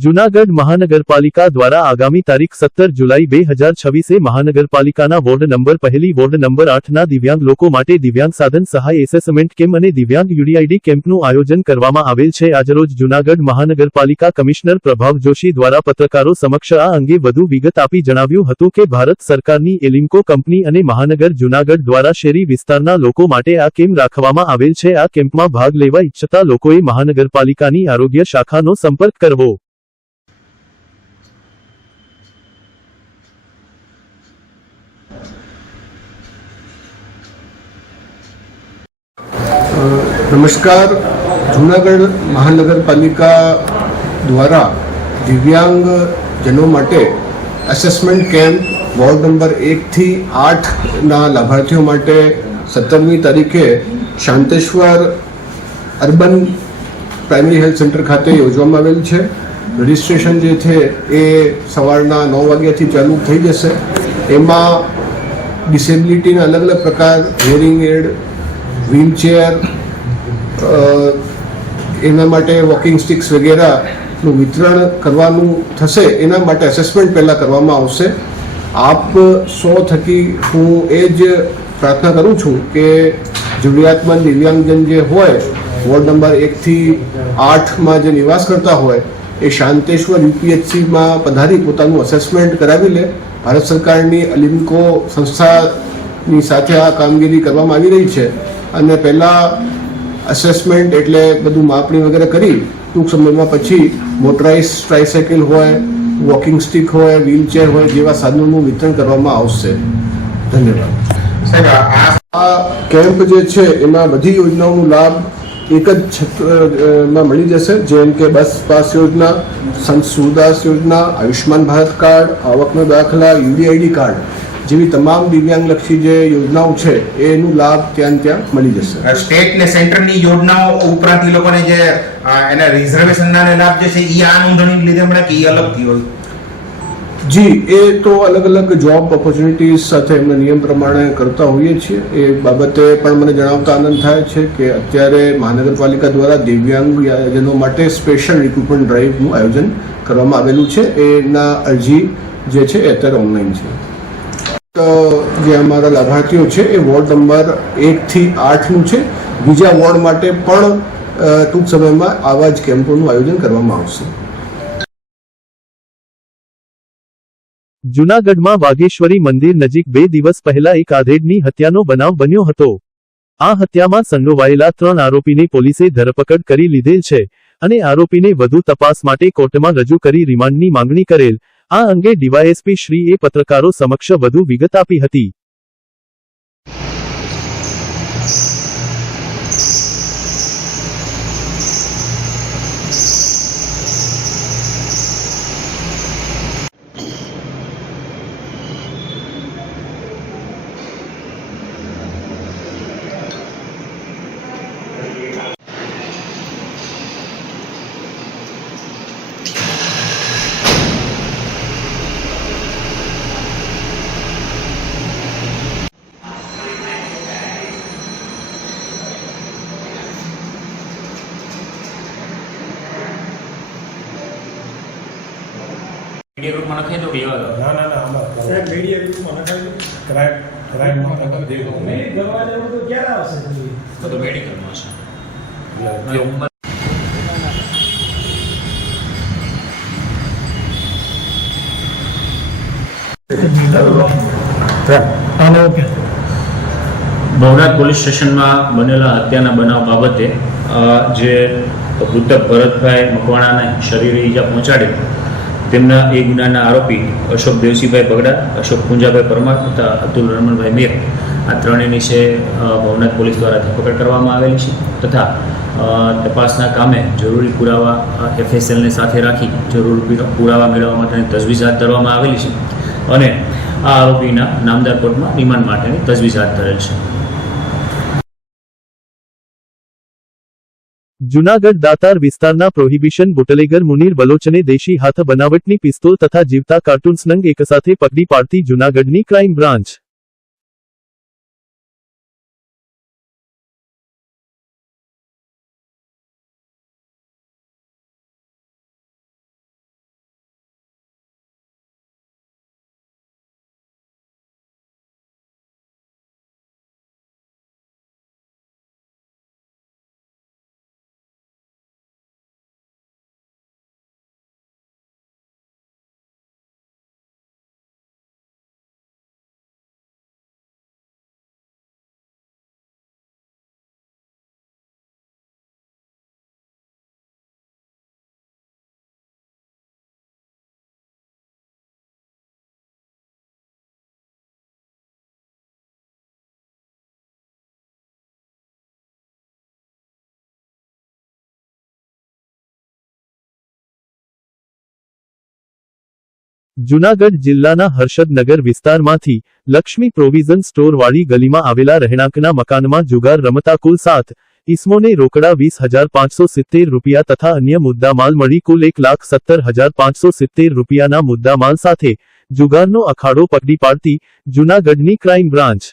जूनागढ़ महानगरपालिका द्वारा आगामी तारीख 17 जुलाई 2026 महानगरपालिकाना वोर्ड नंबर पहली वोर्ड नंबर 8 ना दिव्यांग लोको माटे दिव्यांग साधन सहाय एसेसमेंट केम्प अने दिव्यांग यूडीआईडी केम्पનું आयोजन કરવામાં આવેલ છે। આજરોજ જૂનાગઢ મહાનગરપાલિકા કમિશનર પ્રભાવ જોશી દ્વારા પત્રકારો સમક્ષ આ અંગે વધુ વિગત આપી જણાવ્યું હતું કે ભારત સરકારની એલિમ્કો કંપની અને મહાનગર જૂનાગઢ દ્વારા શહેરી વિસ્તારના લોકો માટે આ કેમ્પ રાખવામાં આવેલ છે। આ કેમ્પમાં ભાગ લેવા ઈચ્છતા લોકોએ મહાનગરપાલિકાની આરોગ્ય શાખાનો સંપર્ક કરવો। नमस्कार। जूनागढ़ महानगरपालिका द्वारा दिव्यांग जनों माटे असेसमेंट केम्प वॉर्ड नंबर 1 थी 8 ना लाभार्थियों माटे 17મી तारीखे Shanteshwar urban primary health centre खाते योजવામાં आवेल छे। रजिस्ट्रेशन जे थे ए सवारना 9 वाग्याथी चालू थई जशे। एमां डिसेबिलिटीना अलग अलग प्रकार हियरिंग एड, व्हीलचेर, एना माटे वॉकिंग स्टिक्स वगैरहનું વિતરણ કરવાનું થશે। એના માટે અસેસમેન્ટ પહેલાં કરવામાં આવશે। આપ સૌ થકી હું એ જ પ્રાર્થના કરું છું કે જરૂરિયાતમંદ દિવ્યાંગજન જે હોય વોર્ડ નંબર 1 થી 8માં જે નિવાસ કરતા હોય એ શાંતેશ્વર યુપીએચસીમાં પધારી પોતાનું અસેસમેન્ટ કરાવી લે। ભારત સરકારની અલિમ્કો સંસ્થાની સાથે આ કામગીરી કરવામાં આવી રહી છે અને પહેલાં અસેસમેન્ટ એટલે બધું માપણી વગેરે કરી ટૂંક સમયમાં પછી મોટરાઇઝ ટ્રાયસાઇકલ હોય, વોકિંગ સ્ટિક હોય, વ્હીલચેર હોય જેવા સાધનોનું વિતરણ કરવામાં આવશે। ધન્યવાદ સાહેબ। આ કેમ્પ જે છે એમાં બધી યોજનાઓનો લાભ એક જ છત્રમાં મળી જશે, જેમ કે બસ પાસ યોજના, સંત સુરદાસ યોજના, આયુષ્માન ભારત કાર્ડ, આવકનો દાખલા, યુડીઆઈડી કાર્ડ જેવી તમામ દિવ્યાંગલક્ષી જે યોજનાઓ છે એનું લાભ ત્યાં મળી જશે। સ્ટેટ ને સેન્ટરની યોજનાઓ ઉપરાંત એ લોકોને જે એના રિઝર્વેશનના લાભ જે છે ઈ આ નોંધણી લીધે મળે કે ઈ અલગથી હોય? જી, એ તો અલગ અલગ જોબ ઓપોર્ચ્યુનિટીઝ સાથે એમના નિયમ પ્રમાણે કરતા હોઈએ છીએ। એ બાબતે પણ મને જણાવતા આનંદ થાય છે કે અત્યારે મહાનગરપાલિકા દ્વારા દિવ્યાંગજનો માટે સ્પેશિયલ રિક્રુટમેન્ટ ડ્રાઈવનું આયોજન કરવામાં આવેલું છે। એના અરજી જે છે એ અત્યારે ઓનલાઈન છે। જે અમારા લાભાર્થીઓ છે એ વોર્ડ નંબર 1 થી 8નું છે। બીજા વોર્ડ માટે પણ ટૂંક સમયમાં આવા જ કેમ્પોનું આયોજન કરવામાં આવશે। જૂનાગઢમાં વાઘેશ્વરી મંદિર નજીક 2 દિવસ પહેલા એક આધેડની હત્યાનો બનાવ બન્યો હતો। આ હત્યામાં સંડોવાયેલા 3 આરોપીને પોલીસે ધરપકડ કરી લીધેલ છે અને આરોપીને વધુ તપાસ માટે કોર્ટમાં રજૂ કરી રિમાન્ડની માંગણી કરેલ। આ અંગે ડીવાયએસપી શ્રીએ પત્રકારો સમક્ષ વધુ વિગત આપી હતી। मीडिया ग्रुप में नखाई दो कि ना ना ना हमारा साहब मीडिया ग्रुप में नखाई दो क्राइम क्राइम में देखो नहीं दवा लेવું તો ક્યારે આવશે પછી तो मेडिकल में છે ये उम्र ભવનાથ પોલીસ સ્ટેશનમાં બનેલા હત્યાના બનાવ બાબતે જે મૃતક ભરતભાઈ મકવાણાને શરીરે ઈજા પહોંચાડી તેમના એ ગુનાના આરોપી અશોક દેવસીભાઈ બગડા, અશોક પુંજાભાઈ પરમાર તથા અતુલ રમણભાઈ મેર આ ત્રણેયની છે ભવનાથ પોલીસ દ્વારા ધરપકડ કરવામાં આવેલી છે તથા તપાસના કામે જરૂરી પુરાવા એફએસએલને સાથે રાખી જરૂરી પુરાવા મેળવવા માટેની તજવીજ હાથ ધરવામાં આવેલી છે અને આ આરોપીના નામદાર કોર્ટમાં રિમાન્ડ માટેની તજવીજ હાથ ધરેલ છે। જૂનાગઢ દાતાર વિસ્તારના પ્રોહિબિશન બુટલેગર મુનીર બલોચને દેશી હાથ બનાવટની પિસ્તોલ તથા જીવતા કાર્ટૂન્સ નંગ એકસાથે પકડી પાડતી જૂનાગઢની ક્રાઇમ બ્રાન્ચ। જૂનાગઢ જિલ્લાના હર્ષદનગર વિસ્તારમાંથી લક્ષ્મી પ્રોવિઝન સ્ટોર વાળી ગલીમાં આવેલા રહેણાંકના મકાનમાં જુગાર રમતા કુલ 7 ઈસમોને રોકડા 20,570 રૂપિયા તથા અન્ય મુદ્દામાલ મળી કુલ 1,70,570 રૂપિયાના મુદ્દામાલ સાથે જુગારનો અખાડો પકડી પાડતી જૂનાગઢની ક્રાઇમ બ્રાન્ચ